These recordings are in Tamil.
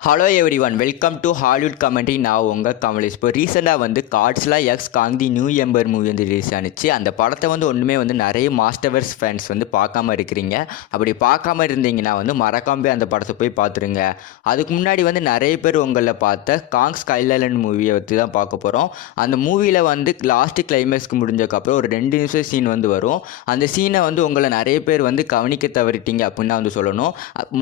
Hello every one welcome to Hollywood commentary. நான் உங்கள் கமலேஷ். இப்போ ரீசெண்டாக வந்து காட்ஸ்லா எக்ஸ் காங் தி நியூ எம்பர் மூவி வந்து ரிலீஸ் ஆனிச்சு. அந்த படத்தை வந்து ஒன்றுமே வந்து நிறைய மாஸ்டர்வர்ஸ் ஃபேன்ஸ் வந்து பார்க்காம இருக்கிறீங்க. அப்படி பார்க்காம இருந்தீங்கன்னா வந்து மறக்காம அந்த படத்தை போய் பார்த்துருங்க. அதுக்கு முன்னாடி வந்து நிறைய பேர் உங்களில் பார்த்த காங் ஸ்கைல் ஐலண்ட் மூவியை பற்றி தான் பார்க்க போகிறோம். அந்த மூவியில் வந்து லாஸ்ட்டு கிளைமேக்ஸ்க்கு முடிஞ்சதுக்கப்புறம் ஒரு 2 நிமிஷம் சீன் வந்து வரும். அந்த சீனை வந்து உங்களை நிறைய பேர் வந்து கவனிக்க தவறிட்டீங்க அப்படின்னு தான் வந்து சொல்லணும்.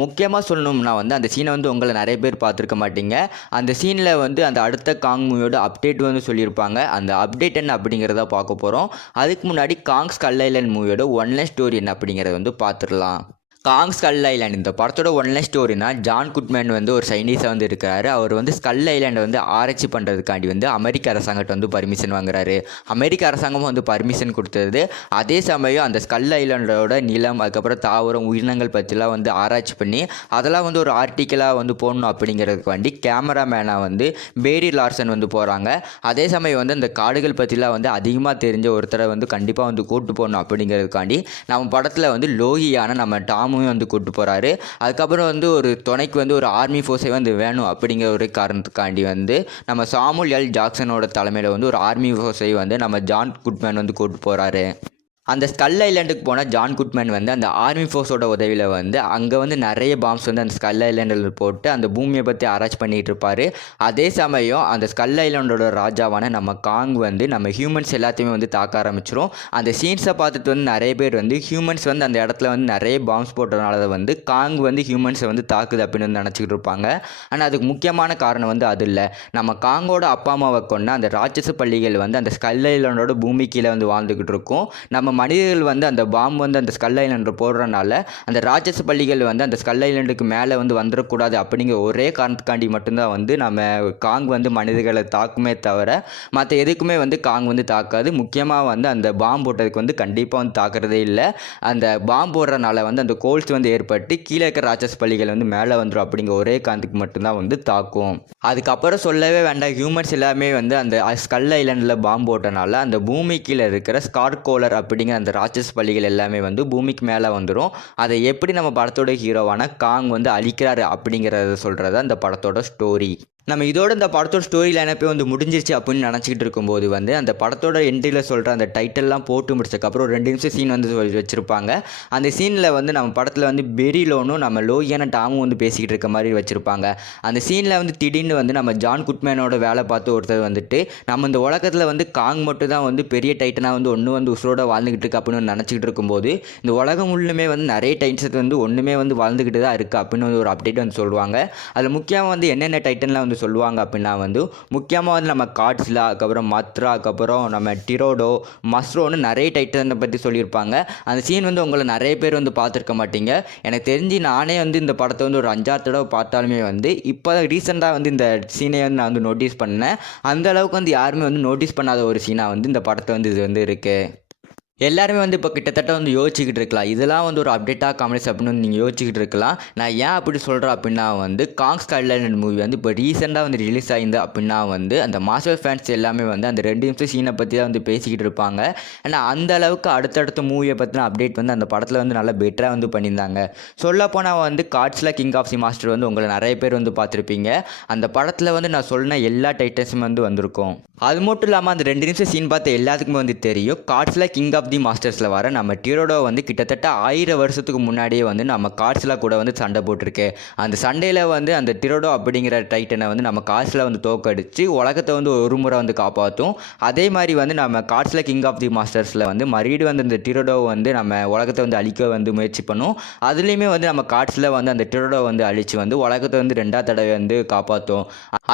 முக்கியமாக சொல்லணும்னா வந்து அந்த சீனை வந்து உங்களை நிறைய பேர் பார்த்துருக்க மாட்டீங்க. அந்த சீனில் வந்து அந்த அடுத்த காங் மூவியோட அப்டேட் வந்து சொல்லியிருப்பாங்க. அந்த அப்டேட் என்ன அப்படிங்கிறத பார்க்க போகிறோம். அதுக்கு முன்னாடி காங் ஸ்கைல் ஐலண்ட் மூவியோட ஒன்லைன் ஸ்டோரி என்ன அப்படிங்கிறத வந்து பார்த்துடலாம். காங் ஸ்கல் ஐலாண்ட் இந்த படத்தோட ஒன்லைன் ஸ்டோரினா, ஜான் குட்மேன் வந்து ஒரு சயின்டிஸ்டாக வந்து இருக்கிறாரு. அவர் வந்து ஸ்கல் ஐலாண்டை வந்து ஆராய்ச்சி பண்ணுறதுக்காண்டி வந்து அமெரிக்க அரசாங்கத்தை வந்து பர்மிஷன் வாங்குறாரு. அமெரிக்க அரசாங்கமும் வந்து பர்மிஷன் கொடுத்தது. அதே சமயம் அந்த ஸ்கல் ஐலாண்டோட நிலம், அதுக்கப்புறம் தாவரம், உயிரினங்கள் பற்றிலாம் வந்து ஆராய்ச்சி பண்ணி அதெல்லாம் வந்து ஒரு ஆர்டிக்கலாக வந்து போடணும் அப்படிங்கிறதுக்கு வேண்டி கேமராமேனாக வந்து பேரி லார்சன் வந்து போகிறாங்க. அதே சமயம் வந்து அந்த காடுகள் பற்றிலாம் வந்து அதிகமாக தெரிஞ்ச ஒருத்தரை வந்து கண்டிப்பாக வந்து கூட்டு போகணும் அப்படிங்கிறதுக்காண்டி நம்ம படத்தில் வந்து லோகியான நம்ம டாம் வந்து கூட்டு போகிறாரு. அதுக்கப்புறம் வந்து ஒரு துணைக்கு வந்து ஒரு ஆர்மி ஃபோர்ஸை வந்து வேணும் அப்படிங்கிற ஒரு காரணத்துக்காண்டி வந்து நம்ம சாமுல் எல் ஜாக்சனோட தலைமையில் வந்து ஒரு ஆர்மி ஃபோர்ஸை வந்து நம்ம ஜான் குட்மேன் வந்து கூட்டு போகிறாரு. அந்த ஸ்கல் ஐலாண்டுக்கு போனால் ஜான் குட்மேன் வந்து அந்த ஆர்மி ஃபோர்ஸோட உதவியில் வந்து அங்கே வந்து நிறைய பாம்ஸ் வந்து அந்த ஸ்கல் ஐலாண்டில் போட்டு அந்த பூமியை பற்றி ஆராய்ச்சி பண்ணிகிட்டு இருப்பார். அதே சமயம் அந்த ஸ்கல் ஐலாண்டோட ராஜாவான நம்ம காங் வந்து நம்ம ஹியூமன்ஸ் எல்லாத்தையுமே வந்து தாக்க ஆரம்பிச்சிடும். அந்த சீன்ஸை பார்த்துட்டு வந்து நிறைய பேர் வந்து ஹியூமன்ஸ் வந்து அந்த இடத்துல வந்து நிறைய பாம்ஸ் போட்டதுனால வந்து காங் வந்து ஹியூமன்ஸை வந்து தாக்குது அப்படின்னு வந்து நினச்சிக்கிட்டு இருப்பாங்க. ஆனால் அதுக்கு முக்கியமான காரணம் வந்து அது இல்லை. நம்ம காங்கோட அப்பா அம்மாவை கொண்ட அந்த ராட்சச பள்ளிகள் வந்து அந்த ஸ்கல் ஐலாண்டோட பூமி கீழே வந்து வாழ்ந்துக்கிட்டு இருக்கும். நம்ம மனிதர்கள் வந்து அந்த பாம்பு வந்து அந்த ஸ்கல் ஐலாண்டு போடுறதுனால அந்த ராட்சச பள்ளிகள் வந்து அந்த ஸ்கல் ஐலாண்டுக்கு மேலே வந்து வந்துடக்கூடாது அப்படிங்கிற ஒரே காரணத்துக்காண்டி மட்டும்தான் வந்து நம்ம காங் வந்து மனிதர்களை தாக்குமே தவிர மற்ற எதுக்குமே வந்து காங் வந்து தாக்காது. முக்கியமாக வந்து அந்த பாம்பு போட்டதுக்கு வந்து கண்டிப்பாக வந்து தாக்குறதே இல்லை. அந்த பாம்பு போடுறதுனால வந்து அந்த கோல்ஸ் வந்து ஏற்பட்டு கீழே இருக்கிற ராட்சச பள்ளிகள் வந்து மேலே வந்துடும் அப்படிங்கிற ஒரே காரணத்துக்கு மட்டும்தான் வந்து தாக்கும். அதுக்கப்புறம் சொல்லவே வேண்டாம், ஹியூமன்ஸ் எல்லாமே வந்து அந்த ஸ்கல் ஐலாண்டில் பாம்பு போட்டனால அந்த பூமி கீழே இருக்கிற ஸ்கார்கோலர் அப்படிங்கிற அந்த ராட்சஸ் பள்ளிகள் எல்லாமே வந்து பூமிக்கு மேலே வந்துடும். அதை எப்படி நம்ம படத்தோட ஹீரோவான காங் வந்து அழிக்கிறாரு அப்படிங்கிறத சொல்கிறது அந்த படத்தோட ஸ்டோரி. நம்ம இதோட இந்த படத்தோட ஸ்டோரி லைனப்பே வந்து முடிஞ்சிருச்சு அப்படின்னு நினச்சிக்கிட்டு இருக்கும்போது வந்து அந்த படத்தோட என்ட்ரியில் சொல்கிற அந்த டைட்டில்லாம் போட்டு முடிச்சதுக்கப்புறம் ஒரு 2 நிமிஷம் சீன் வந்து வச்சுருப்பாங்க. அந்த சீனில் வந்து நம்ம படத்தில் வந்து பெரிலோனும் நம்ம லோகியான டாமும் வந்து பேசிக்கிட்டு இருக்க மாதிரி வச்சுருப்பாங்க. அந்த சீனில் வந்து திடீர்னு வந்து நம்ம ஜான் குட்மேனோட வேலை பார்த்து ஒருத்தர் வந்துட்டு நம்ம இந்த உலகத்தில் வந்து காங் மட்டும் தான் வந்து பெரிய டைட்டனாக வந்து ஒன்று வந்து உசுரோட வாழ்ந்துக்கிட்டு இருக்கு அப்படின்னு நினச்சிக்கிட்டு இருக்கும்போது இந்த உலகம் உள்ளுமே வந்து நிறைய டைட்டன்ஸ் வந்து ஒன்றுமே வந்து வாழ்ந்துக்கிட்டு தான் இருக்குது அப்படின்னு வந்து ஒரு அப்டேட் வந்து சொல்லுவாங்க. அதில் முக்கியமாக வந்து என்னென்ன டைட்டன்லாம் வந்து சொல்லுவாங்க அப்படின்னா வந்து முக்கியமாக வந்து நம்ம காட்ஸ்லா, அதுக்கப்புறம் மத்ரா, அதுக்கப்புறம் நம்ம டிரோடோ, மஸ்ரோன்னு நிறைய டைட்டனை பற்றி சொல்லியிருப்பாங்க. அந்த சீன் வந்து உங்களை நிறைய பேர் வந்து பார்த்துருக்க மாட்டீங்க. எனக்கு தெரிஞ்சு நானே வந்து இந்த படத்தை வந்து ஒரு 5-6 தடவை பார்த்தாலுமே வந்து இப்போ ரீசெண்டாக வந்து இந்த சீனை வந்து நான் வந்து நோட்டீஸ் பண்ணேன். அந்த அளவுக்கு வந்து யாருமே வந்து நோட்டீஸ் பண்ணாத ஒரு சீனாக வந்து இந்த படத்தை வந்து இது வந்து இருக்குது. எல்லாருமே வந்து இப்போ கிட்டத்தட்ட வந்து யோசிச்சுக்கிட்டு இருக்கலாம், இதெல்லாம் வந்து ஒரு அப்டேட்டாக காமெடிஸ் அப்படின்னு வந்து நீங்கள் யோசிச்சுக்கிட்டு இருக்கலாம். நான் ஏன் அப்படி சொல்கிறேன் அப்படின்னா வந்து காங் ஸ்கைல் ஐலாண்ட் மூவி வந்து இப்போ ரீசெண்டாக வந்து ரிலீஸ் ஆகிருந்து அப்படின்னா வந்து அந்த மாஸ்டர் ஃபேன்ஸ் எல்லாமே வந்து அந்த 2 நிமிஷம் சீனை பற்றி தான் வந்து பேசிக்கிட்டு இருப்பாங்க. ஏன்னா அந்த அளவுக்கு அடுத்தடுத்த மூவியை பற்றின அப்டேட் வந்து அந்த படத்தில் வந்து நல்லா பெட்டராக வந்து பண்ணியிருந்தாங்க. சொல்லப்போனால் வந்து Godzilla king of the master வந்து உங்களை நிறைய பேர் வந்து பார்த்துருப்பீங்க. அந்த படத்தில் வந்து நான் சொன்ன எல்லா டைட்டன்ஸும் வந்து வந்திருக்கும். அது மட்டும் இல்லாமல் அந்த 2 நிமிஷம் சீன் பார்த்து எல்லாத்துக்குமே வந்து தெரியும், காட்ஸ்லா கிங் ஆஃப் தி மாஸ்டர்ஸில் வர நம்ம டிரோடோ வந்து கிட்டத்தட்ட 1000 வருஷத்துக்கு முன்னாடியே வந்து நம்ம காட்ஸ்லா கூட வந்து சண்டை போட்டிருக்கு. அந்த சண்டையில் வந்து அந்த டிரோடோ அப்படிங்கிற டைட்டனை வந்து நம்ம காட்ஸ்லா வந்து தோக்கடிச்சு உலகத்தை வந்து ஒரு முறை வந்து காப்பாற்றும். அதே மாதிரி வந்து நம்ம காட்ஸ்லா கிங் ஆஃப் தி மாஸ்டர்ஸில் வந்து மறுபடியும் வந்து அந்த டிரோடோ வந்து நம்ம உலகத்தை வந்து அழிக்க வந்து முயற்சி பண்ணும். அதுலேயுமே வந்து நம்ம காட்ஸ்ல வந்து அந்த டிரோடோ வந்து அழித்து வந்து உலகத்தை வந்து 2ஆவது தடவை வந்து காப்பாற்றும்.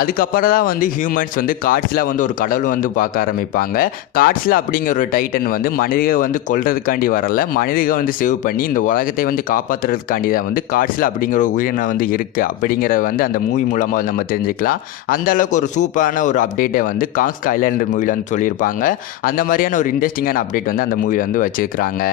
அதுக்கப்புறம் தான் வந்து ஹியூமன்ஸ் வந்து காட்ஸ்லா வந்து ஒரு கடவுள் வந்து பார்க்க ஆரம்பிப்பாங்க. காட்ஸ்லா அப்படிங்கிற ஒரு டைட்டன் வந்து மனிதர்கள் வந்து கொல்றதுக்காண்டி வரல, மனிதர்கள் வந்து சேவ் பண்ணி இந்த உலகத்தை வந்து காப்பாற்றுறதுக்காண்டி தான் வந்து காட்ஸ்லா அப்படிங்கிற ஒரு உயிரினம் வந்து இருக்குது அப்படிங்கிறத வந்து அந்த மூவி மூலமாக நம்ம தெரிஞ்சுக்கலாம். அந்த அளவுக்கு ஒரு சூப்பரான ஒரு அப்டேட்டை வந்து காங் ஸ்கைல் ஐலாண்ட் மூவியில் வந்து சொல்லியிருப்பாங்க. அந்த மாதிரியான ஒரு இன்ட்ரெஸ்டிங்கான அப்டேட் வந்து அந்த மூவியில் வந்து வச்சுருக்கிறாங்க.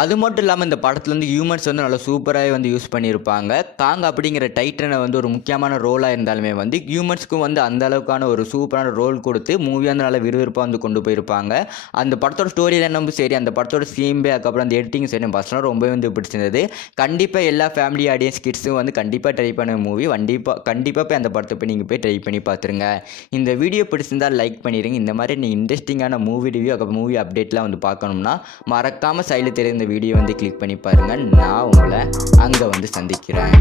அது மட்டும் இல்லாமல் இந்த படத்தில் வந்து ஹியூமன்ஸ் வந்து நல்லா சூப்பராகவே வந்து யூஸ் பண்ணியிருப்பாங்க. காங் அப்படிங்கிற டைட்டனை வந்து ஒரு முக்கியமான ரோலாக இருந்தாலுமே வந்து ஹியூமன்ஸ்க்கும் வந்து அந்த அளவுக்கான ஒரு சூப்பரான ரோல் கொடுத்து மூவி வந்து நல்லா விறுவிறுப்பாக வந்து கொண்டு போயிருப்பாங்க. அந்த படத்தோட ஸ்டோரி லைனும் சரி, அந்த படத்தோட சீம்பே, அதுக்கப்புறம் அந்த எடிட்டிங் சரி பர்சனலாக ரொம்பவே வந்து பிடிச்சிருந்தது. கண்டிப்பாக எல்லா ஃபேமிலி ஆடியன்ஸ் கிட்ஸும் வந்து கண்டிப்பாக ட்ரை பண்ண மூவி. கண்டிப்பாக போய் அந்த படத்தை போய் நீங்கள் போய் ட்ரை பண்ணி பார்த்துருங்க. இந்த வீடியோ பிடிச்சிருந்தால் லைக் பண்ணிடுங்க. இந்த மாதிரி நீங்கள் இன்ட்ரெஸ்டிங்கான மூவி ரிவ்யூ அப்புறம் மூவி அப்டேட்லாம் வந்து பார்க்கணும்னா மறக்காமல் சைடில் தெரிந்த வீடியோ வந்து கிளிக் பண்ணி பாருங்கள். நான் உங்களை அங்கே வந்து சந்திக்கிறேன்.